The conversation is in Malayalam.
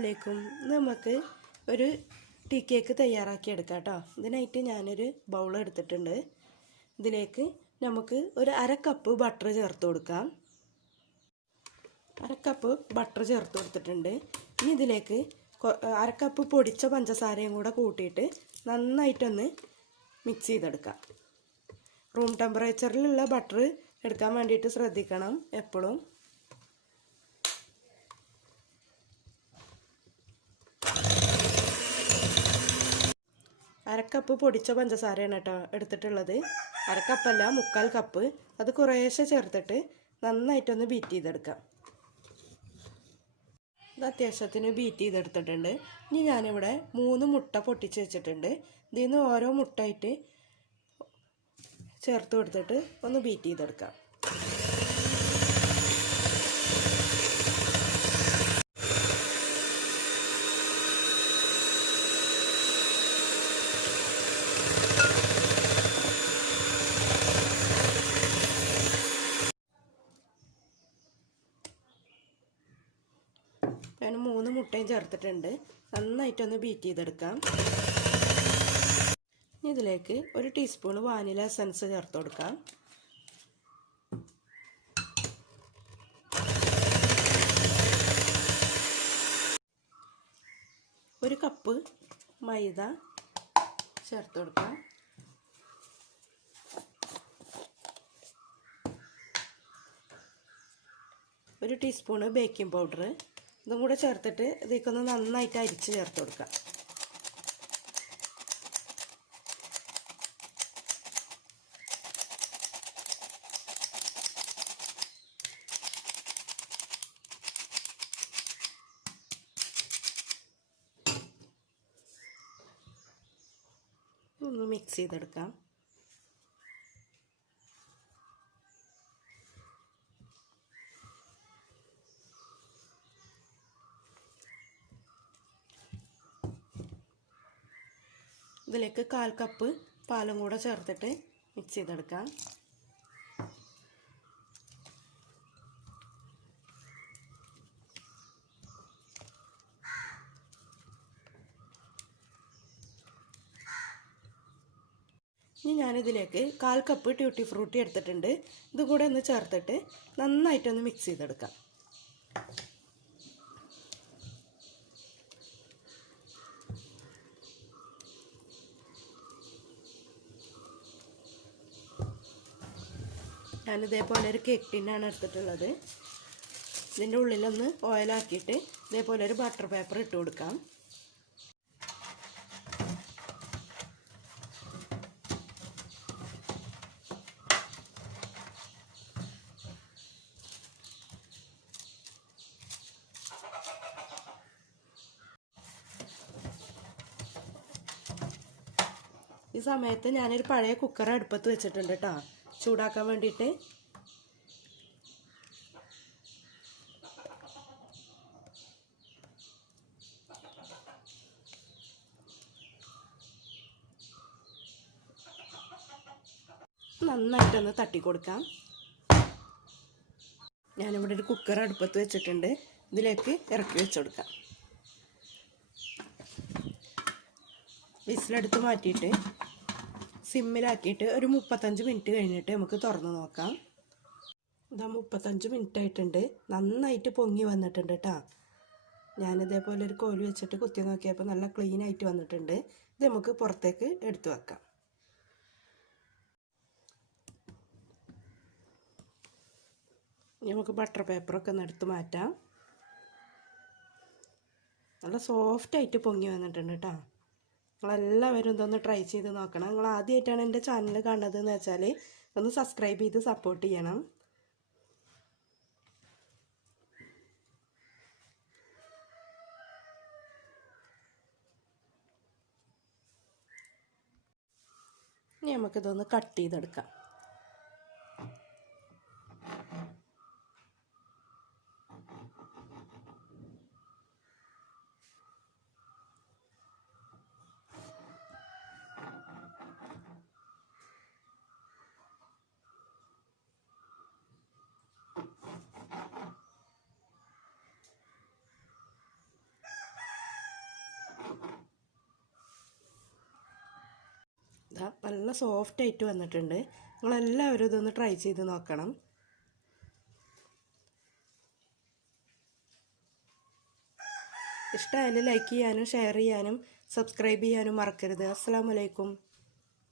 അസ്സലാമലൈക്കും. നമുക്ക് ഒരു ടീ കേക്ക് തയ്യാറാക്കിയെടുക്കാം കേട്ടോ. ഇതിനായിട്ട് ഞാനൊരു ബൗൾ എടുത്തിട്ടുണ്ട്. ഇതിലേക്ക് നമുക്ക് ഒരു അര കപ്പ് ബട്ടർ ചേർത്ത് കൊടുക്കാം. അര കപ്പ് ബട്ടർ ചേർത്ത് കൊടുത്തിട്ടുണ്ട്. ഇനി ഇതിലേക്ക് അര കപ്പ് പൊടിച്ച പഞ്ചസാരയും കൂടെ കൂട്ടിയിട്ട് നന്നായിട്ടൊന്ന് മിക്സ് ചെയ്തെടുക്കാം. റൂം ടെമ്പറേച്ചറിലുള്ള ബട്ടർ എടുക്കാൻ വേണ്ടിയിട്ട് ശ്രദ്ധിക്കണം എപ്പോഴും. അരക്കപ്പ് പൊടിച്ച പഞ്ചസാരയാണ് കേട്ടോ എടുത്തിട്ടുള്ളത്. അരക്കപ്പല്ല, 3/4 കപ്പ്. അത് കുറേശ്ശെ ചേർത്തിട്ട് നന്നായിട്ടൊന്ന് ബീറ്റ് ചെയ്തെടുക്കാം. ഇത് അത്യാവശ്യത്തിന് ബീറ്റ് ചെയ്തെടുത്തിട്ടുണ്ട്. ഇനി ഞാനിവിടെ 3 മുട്ട പൊട്ടിച്ച് വെച്ചിട്ടുണ്ട്. ഇതിൽ നിന്ന് ഓരോ മുട്ടയായിട്ട് ചേർത്ത് കൊടുത്തിട്ട് ഒന്ന് ബീറ്റ് ചെയ്തെടുക്കാം. ഞാൻ 3 മുട്ടയും ചേർത്തിട്ടുണ്ട്. നന്നായിട്ടൊന്ന് ബീറ്റ് ചെയ്തെടുക്കാം. ഇനി ഇതിലേക്ക് 1 ടീസ്പൂൺ വാനില എസൻസ് ചേർത്ത് കൊടുക്കാം. ഒരു കപ്പ് മൈദ ചേർത്ത് കൊടുക്കാം. ഒരു ടീസ്പൂണ് ബേക്കിംഗ് പൗഡർ. ഇതും കൂടെ ചേർത്തിട്ട് ഇതിലേക്കൊന്ന് നന്നായിട്ട് അരിച്ച് ചേർത്ത് കൊടുക്കാം. ഒന്ന് മിക്സ് ചെയ്തെടുക്കാം. ഇതിലേക്ക് 1/4 കപ്പ് പാലും കൂടെ ചേർത്തിട്ട് മിക്സ് ചെയ്തെടുക്കാം. ഇനി ഞാനിതിലേക്ക് 1/4 കപ്പ് ട്യൂട്ടി ഫ്രൂട്ടി എടുത്തിട്ടുണ്ട്. ഇതുകൂടെ ഒന്ന് ചേർത്തിട്ട് നന്നായിട്ടൊന്ന് മിക്സ് ചെയ്തെടുക്കാം. ഞാനിതേപോലെ ഒരു കേക്ക് ടിന്നാണ് എടുത്തിട്ടുള്ളത്. ഇതിൻ്റെ ഉള്ളിലൊന്ന് ഓയിലാക്കിയിട്ട് ഇതേപോലെ ഒരു ബട്ടർ പേപ്പർ ഇട്ട് കൊടുക്കാം. ഈ സമയത്ത് ഞാനൊരു പഴയ കുക്കർ അടുപ്പത്ത് വെച്ചിട്ടുണ്ട് കേട്ടോ, ചൂടാക്കാൻ വേണ്ടിയിട്ട്. നന്നായിട്ടൊന്ന് തട്ടിക്കൊടുക്കാം. ഞാനിവിടെ ഒരു കുക്കർ അടുപ്പത്ത് വെച്ചിട്ടുണ്ട്. ഇതിലേക്ക് ഇറക്കി വെച്ച് കൊടുക്കാം. വിസിലെടുത്ത് മാറ്റിയിട്ട് സിമ്മിലാക്കിയിട്ട് ഒരു 35 മിനിറ്റ് കഴിഞ്ഞിട്ട് നമുക്ക് തുറന്ന് നോക്കാം. ഇതാ 35 മിനിറ്റ് ആയിട്ടുണ്ട്. നന്നായിട്ട് പൊങ്ങി വന്നിട്ടുണ്ട് കേട്ടോ. ഞാനിതേപോലെ ഒരു കോല് വെച്ചിട്ട് കുത്തി നോക്കിയപ്പോൾ നല്ല ക്ലീൻ ആയിട്ട് വന്നിട്ടുണ്ട്. ഇത് നമുക്ക് പുറത്തേക്ക് എടുത്തു വെക്കാം. ഇനി നമുക്ക് ബട്ടർ പേപ്പറൊക്കെ ഒന്ന് എടുത്ത് മാറ്റാം. നല്ല സോഫ്റ്റായിട്ട് പൊങ്ങി വന്നിട്ടുണ്ട് കേട്ടോ. നിങ്ങളെല്ലാവരും ഇതൊന്ന് ട്രൈ ചെയ്ത് നോക്കണം. നിങ്ങൾ ആദ്യമായിട്ടാണ് എൻ്റെ ചാനൽ കാണുന്നതെന്ന് വെച്ചാൽ ഒന്ന് സബ്സ്ക്രൈബ് ചെയ്ത് സപ്പോർട്ട് ചെയ്യണം. ഇനി നമുക്കിതൊന്ന് കട്ട് ചെയ്തെടുക്കാം. നല്ല സോഫ്റ്റായിട്ട് വന്നിട്ടുണ്ട്. നിങ്ങളെല്ലാവരും ഇതൊന്ന് ട്രൈ ചെയ്ത് നോക്കണം. ഇഷ്ടമായാലും ലൈക്ക് ചെയ്യാനും ഷെയർ ചെയ്യാനും സബ്സ്ക്രൈബ് ചെയ്യാനും മറക്കരുത്. അസ്സലാമു അലൈക്കും.